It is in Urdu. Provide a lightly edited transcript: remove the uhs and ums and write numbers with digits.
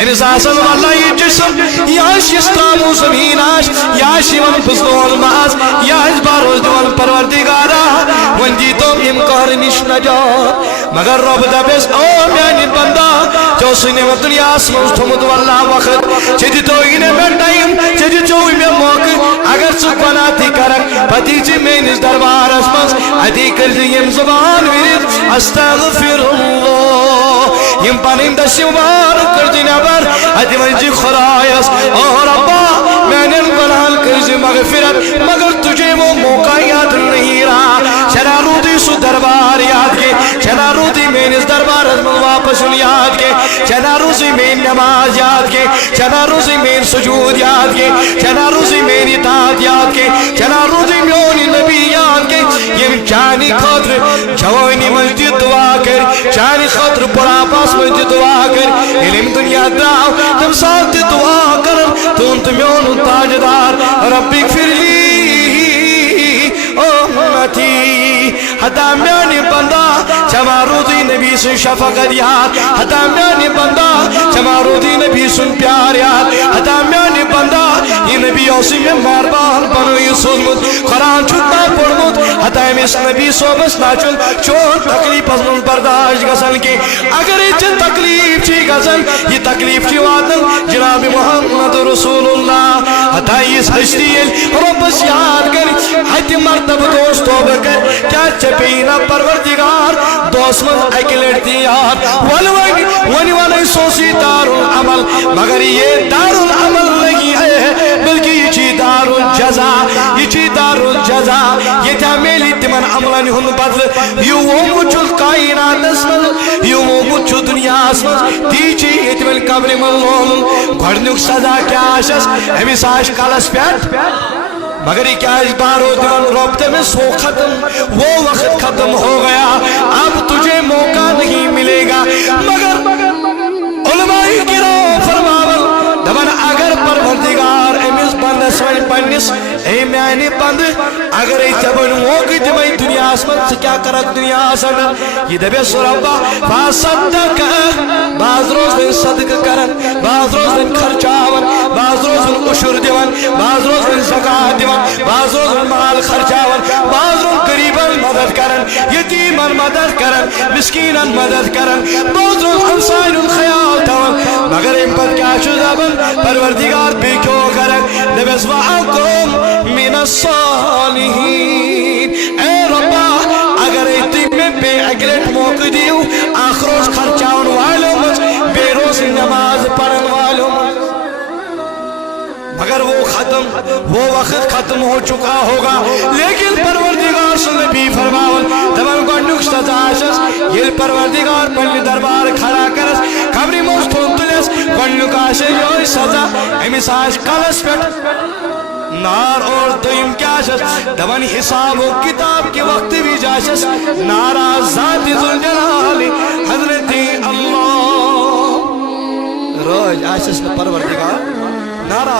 امس آسن واللہ یہ جسم یاش استامو زمیناش یاش من پزدون ماز یاش باروز دیوان پروردگارا ون دیتم یم قہر نش نجات مگر رب دبس او میانی بندہ جو سنے میں دنیا اسمز تھمد واللہ وقت چیدی تو اینے میں ٹائم چیدی چوئی میں موقع اگر سک بناتی کرک پتی چی میں نس دربار اسمز ادی کرزی یم زبان ورد استغفر اللہ یم پانیم دشی مبارک کرزی نبر ادی منجی خرایس او ربا میں نے بلال کرزی مغفرت مگر تجھے وہ موقع یاد نہیں رہا چلا رو دی سو دربار یاد کے چلا رو دی میں نس دربار اسمز واپس یاد کے چلا روزی میں نماز یاد کے چلا روزی میں سجود یاد کے چلا روزی میں اطاعت یاد کے چلا روزی میونی نبی یاد کے یہ چانی خاطر جوانی مسجد دعا کر چانی خاطر پڑا پاس مسجد دعا کر علم دنیا دعا تم ساتھ دعا کر تم میون تاجدار ربی اغفر لی امتی حتا میانی بندہ چما روزی نبی سن شفقت یاد حتا میانی بندہ چما روزی نبی سن پیار یاد حتا میانی بندہ یہ نبی اوسی میں ماربان بنو یہ سلمت قرآن چھتا پڑھمت حتا امیس نبی صوبس ناچل چون تکلیف ازمن برداشت گسن کی اگر یہ تکلیف چی گسن یہ تکلیف چی واتن جناب محمد رسول اللہ حتا یہ ہستی ربس یاد کر حتی مرتب دوست توبہ کر کیا چپینا پروردگار دوست من اکلٹتی یار ونی والی سوسی دار العمل مگر یہ دار العمل نہیں ہے بلکہ یہ چی دار الجزا یہ چی دار الجزا یہ تھا میلی تمن عملانی ہن بدل یو وہ مچھل کائنات اسمل یو وہ مچھل دنیا اسمل تی چی یہ تمن قبر ملون گھڑنک سزا کیا آشس ہمیں ساش کالس پیٹ مگر یہ کیا اس بارو دیوان رابطے میں سو ختم وہ وقت ختم ہو گیا اب تجھے موقع نہیں ملے گا مگر علماء کرام فرماول دبن اگر پروردگار امیس بند سوئی پنس اے میانی بند اگر ای تبن موقع دمائی دنیا اسمت سے کیا کرک دنیا آسان یہ دبی سرابا فاصدق بعض روز دن صدق کرن بعض روز دن خرچاون بعض روز دن عشر دیون بعض روز دن زکاة دیون بعض روز دن مال خرچاون بعض روز قریباً مدد کرن یتیماً مدد کرن مسکیناً مدد کرن بعض روز انسان الخیال تاون مگر ان پر کیا شدابن پروردگار بھی کیوں کرن نبس وعاکم من الصالحین اے ربا اگر ایتی میں بے اگلیٹ موقع دیو آخروز خرچاون والوں مجھ بے روز نماز پڑھن والوں مگر وہ ختم وہ وقت ختم ہو چکا ہوگا لیکن پروردگار صلی اللہ علیہ وسلم فرماول دمان کو نکشتا تاشس یہ پروردگار پہلی دربار کھڑا کرس خبری موز تھونتلیس گنڈو کاشے یوئی سزا امیس آج کالس پیٹ نار اور دویم کیا شس دمان حساب و کتاب کے وقت بھی جاشس نارا ذات ذوالجلال حضرت اللہ روج آشس پروردگار نارا